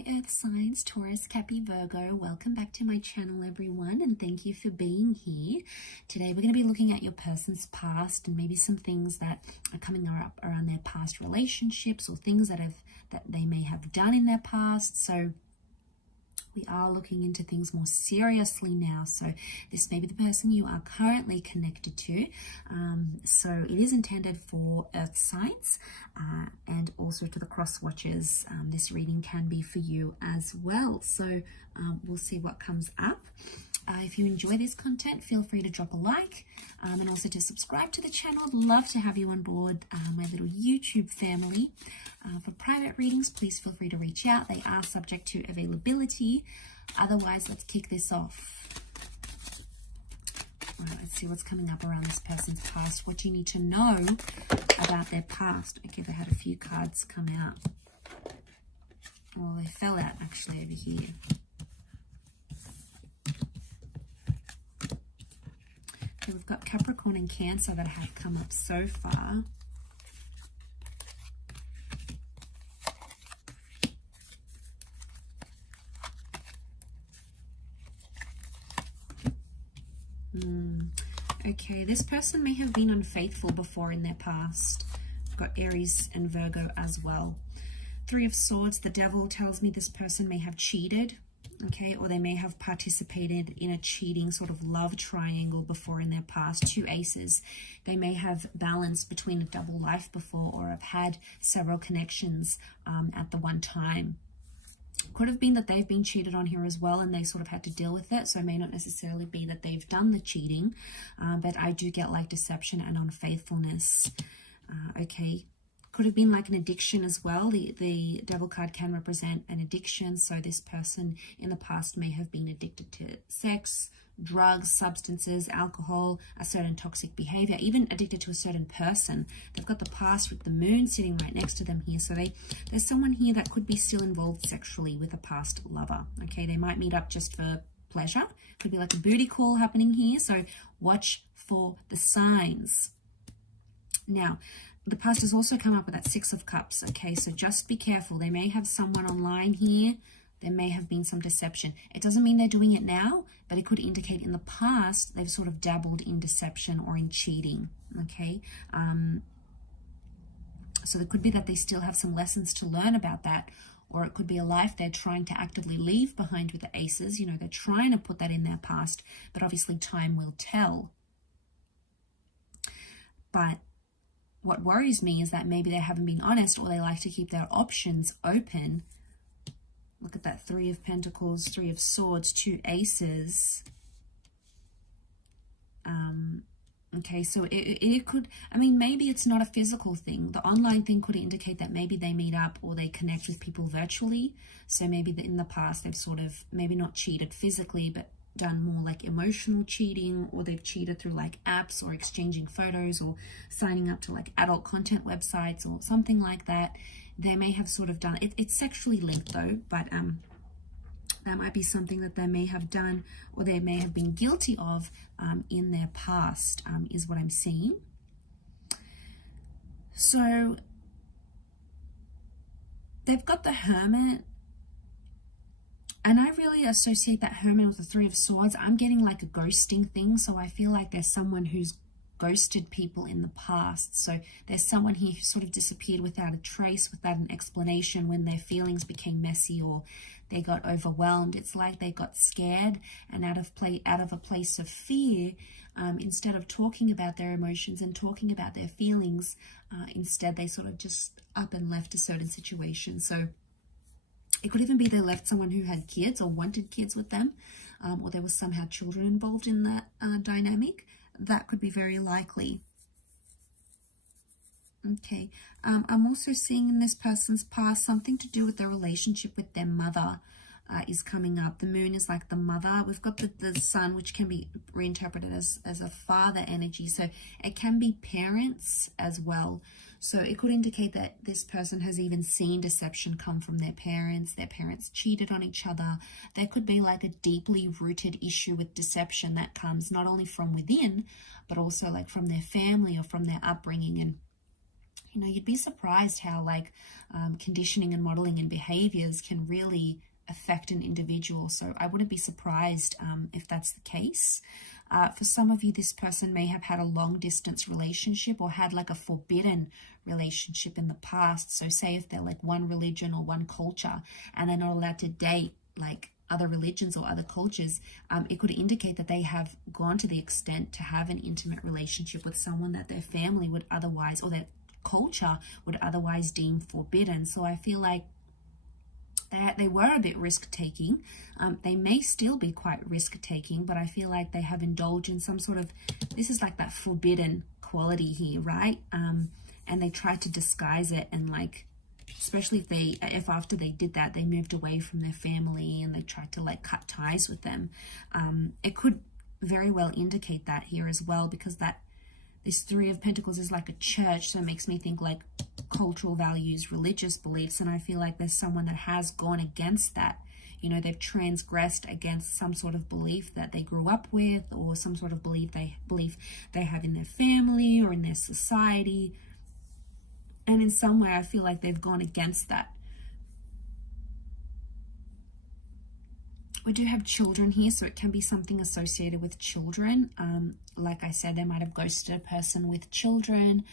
Hi Earth signs, Taurus, Capricorn, Virgo. Welcome back to my channel, everyone, and thank you for being here. Today we're going to be looking at your person's past and maybe some things that are coming up around their past relationships or things that they may have done in their past. So we are looking into things more seriously now. So this may be the person you are currently connected to. So it is intended for Earth signs and also to the cross watchers. This reading can be for you as well. So we'll see what comes up. If you enjoy this content, feel free to drop a like and also to subscribe to the channel. I'd love to have you on board my little YouTube family. For private readings, please feel free to reach out. They are subject to availability. Otherwise, let's kick this off. All right, let's see what's coming up around this person's past. What do you need to know about their past? Okay, they had a few cards come out. Well, they fell out actually over here. Okay, we've got Capricorn and Cancer that have come up so far. Okay, this person may have been unfaithful before in their past. We've got Aries and Virgo as well. Three of Swords, the Devil tells me this person may have cheated, okay, or they may have participated in a cheating sort of love triangle before in their past. Two Aces, they may have balanced between a double life before or have had several connections at the one time. Could have been that they've been cheated on here as well and they sort of had to deal with it. So it may not necessarily be that they've done the cheating, but I do get like deception and unfaithfulness. Okay, could have been like an addiction as well. The Devil card can represent an addiction. So this person in the past may have been addicted to sex, drugs, substances, alcohol, a certain toxic behavior, even addicted to a certain person. They've got the past with the moon sitting right next to them here. So there's someone here that could be still involved sexually with a past lover. Okay, they might meet up just for pleasure. Could be like a booty call happening here. So watch for the signs. Now, the past has also come up with that Six of Cups. Okay, so just be careful. They may have someone online here. There may have been some deception. It doesn't mean they're doing it now, but it could indicate in the past they've sort of dabbled in deception or in cheating, okay? So it could be that they still have some lessons to learn about that, or it could be a life they're trying to actively leave behind with the Aces. You know, they're trying to put that in their past, but obviously time will tell. But what worries me is that maybe they haven't been honest, or they like to keep their options open. Look at that, Three of Pentacles, Three of Swords, Two Aces. Okay, so it could, I mean, maybe it's not a physical thing. The online thing could indicate that maybe they meet up or they connect with people virtually. So maybe in the past they've sort of maybe not cheated physically, but done more like emotional cheating, or they've cheated through like apps or exchanging photos or signing up to like adult content websites or something like that. They may have sort of done it. It's sexually linked though, but that might be something that they may have done or they may have been guilty of in their past, is what I'm seeing. So they've got the Hermit, and I really associate that Hermit with the Three of Swords. I'm getting like a ghosting thing, so I feel like there's someone who's ghosted people in the past. So there's someone here who sort of disappeared without a trace, without an explanation when their feelings became messy or they got overwhelmed. It's like they got scared and out of a place of fear, instead of talking about their emotions and talking about their feelings, instead they sort of just up and left a certain situation. So it could even be they left someone who had kids or wanted kids with them, or there was somehow children involved in that dynamic. That could be very likely. Okay, I'm also seeing in this person's past something to do with their relationship with their mother is coming up. The moon is like the mother. We've got the sun, which can be reinterpreted as a father energy. So it can be parents as well. So it could indicate that this person has even seen deception come from their parents. Their parents cheated on each other. There could be like a deeply rooted issue with deception that comes not only from within, but also like from their family or from their upbringing. And You know, you'd be surprised how like conditioning and modeling and behaviors can really affect an individual. So I wouldn't be surprised if that's the case. For some of you, this person may have had a long distance relationship or had like a forbidden relationship in the past. So say if they're like one religion or one culture and they're not allowed to date like other religions or other cultures, it could indicate that they have gone to the extent to have an intimate relationship with someone that their family would otherwise, or their culture would otherwise deem forbidden. So I feel like they were a bit risk-taking. They may still be quite risk-taking, but I feel like they have indulged in some sort of, this is like that forbidden quality here, right? And they tried to disguise it, and like, especially if after they did that, they moved away from their family and they tried to like cut ties with them. It could very well indicate that here as well, because that this Three of Pentacles is like a church, so it makes me think like cultural values, religious beliefs, and I feel like there's someone that has gone against that. You know, they've transgressed against some sort of belief that they grew up with, or some sort of belief they have in their family or in their society. And in some way, I feel like they've gone against that. We do have children here, so it can be something associated with children. Like I said, they might have ghosted a person with children.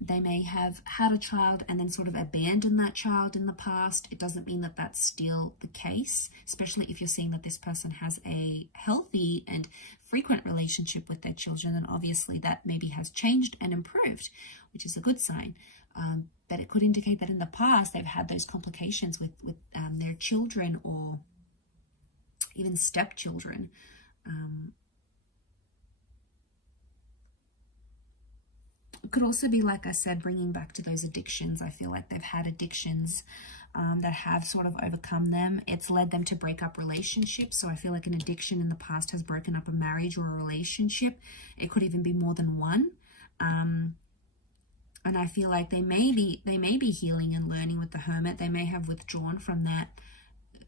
They may have had a child and then sort of abandoned that child in the past. It doesn't mean that that's still the case, especially if you're seeing that this person has a healthy and frequent relationship with their children, then obviously that maybe has changed and improved, which is a good sign. But it could indicate that in the past they've had those complications with their children, or even stepchildren. It could also be, like I said, bringing back to those addictions. I feel like they've had addictions that have sort of overcome them. It's led them to break up relationships. So I feel like an addiction in the past has broken up a marriage or a relationship. It could even be more than one. And I feel like they may be healing and learning with the Hermit. They may have withdrawn from that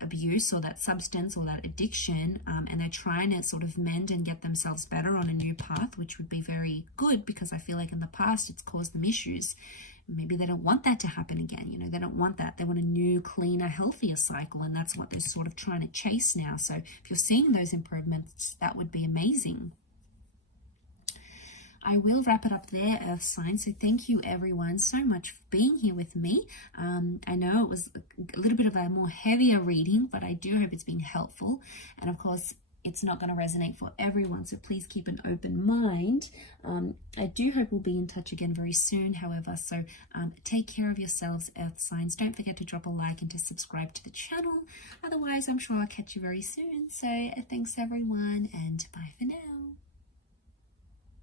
abuse or that substance or that addiction, and they're trying to sort of mend and get themselves better on a new path, which would be very good, because I feel like in the past it's caused them issues. Maybe they don't want that to happen again. You know, they don't want that. They want a new, cleaner, healthier cycle, and that's what they're sort of trying to chase now. So if you're seeing those improvements, that would be amazing. I will wrap it up there, Earth sign. So thank you everyone so much for being here with me. I know it was a little bit of a more heavier reading, but I do hope it's been helpful. And of course, it's not going to resonate for everyone, so please keep an open mind. I do hope we'll be in touch again very soon, however, so take care of yourselves, Earth signs. Don't forget to drop a like and to subscribe to the channel. Otherwise, I'm sure I'll catch you very soon. So thanks everyone, and bye.